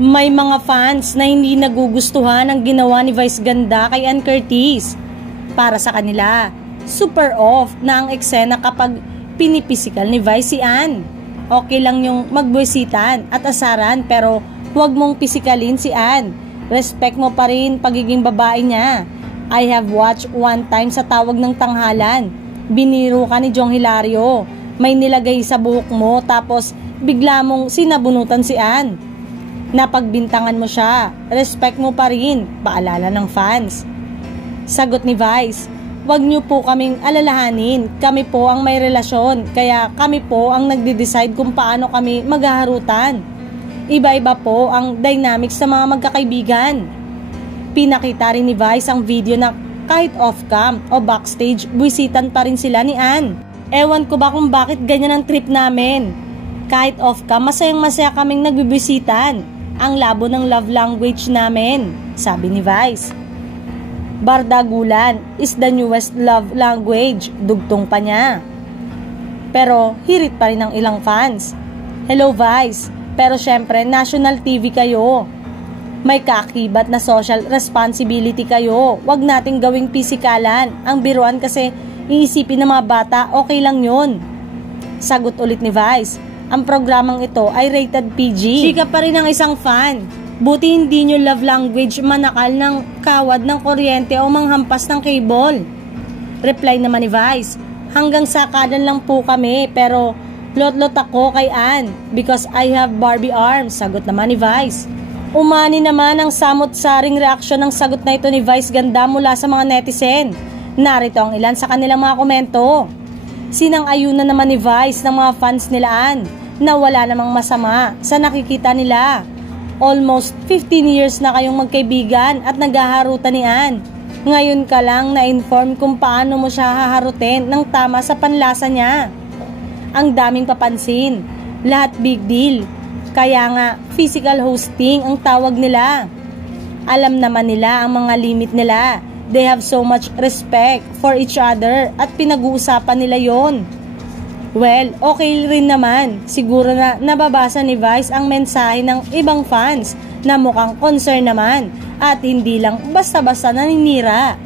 May mga fans na hindi nagugustuhan ang ginawa ni Vice Ganda kay Ann Curtis. Para sa kanila, super off na ang eksena kapag pinipisikal ni Vice si Ann. Okay lang yung magbuwisitan at asaran pero huwag mong pisikalin si Ann. Respect mo pa rin pagiging babae niya. I have watched one time sa Tawag ng Tanghalan. Biniro ka ni Jong Hilario. May nilagay sa buhok mo tapos bigla mong sinabunutan si Ann. Napagbintangan mo siya. Respect mo pa rin, paalala ng fans. Sagot ni Vice, wag niyo po kaming alalahanin. Kami po ang may relasyon, kaya kami po ang nagde-decide kung paano kami maghaharutan. Iba-iba po ang dynamics sa mga magkakaibigan. Pinakita rin ni Vice ang video na kahit off-cam o backstage, buwisitan pa rin sila ni Ann. Ewan ko ba kung bakit ganyan ang trip namin. Kahit off-cam, masayang-masaya kaming nagbibisitan. Ang labo ng love language namin, sabi ni Vice. Bardagulan is the newest love language, dugtong pa niya. Pero hirit pa rin ng ilang fans. Hello Vice, pero syempre national TV kayo. May kaakibat na social responsibility kayo. Wag nating gawing pisikalan. Ang biruan kasi iisipin ng mga bata, okay lang yun. Sagot ulit ni Vice, ang programang ito ay rated PG. Chika pa rin ng isang fan. Buti hindi nyo love language manakal ng kawad ng kuryente o manghampas ng cable. Reply naman ni Vice, hanggang sakadan lang po kami pero lot-lot ako kay Ann because I have Barbie arms. Sagot naman ni Vice. Umani naman ang samot-saring reaksyon ng sagot na ito ni Vice Ganda mula sa mga netizen. Narito ang ilan sa kanilang mga komento. Sinang-ayunan naman ni Vice ng mga fans nila Ann na wala namang masama sa nakikita nila. Almost 15 years na kayong magkaibigan at naghaharutan ni Ann. Ngayon ka lang na-inform kung paano mo siya haharutin ng tama sa panlasa niya. Ang daming papansin. Lahat big deal. Kaya nga, physical hosting ang tawag nila. Alam naman nila ang mga limit nila. They have so much respect for each other at pinag-uusapan nila yon. Well, okay rin naman. Siguro na nababasa ni Vice ang mensahe ng ibang fans na mukhang concern naman at hindi lang basta-basta naninira.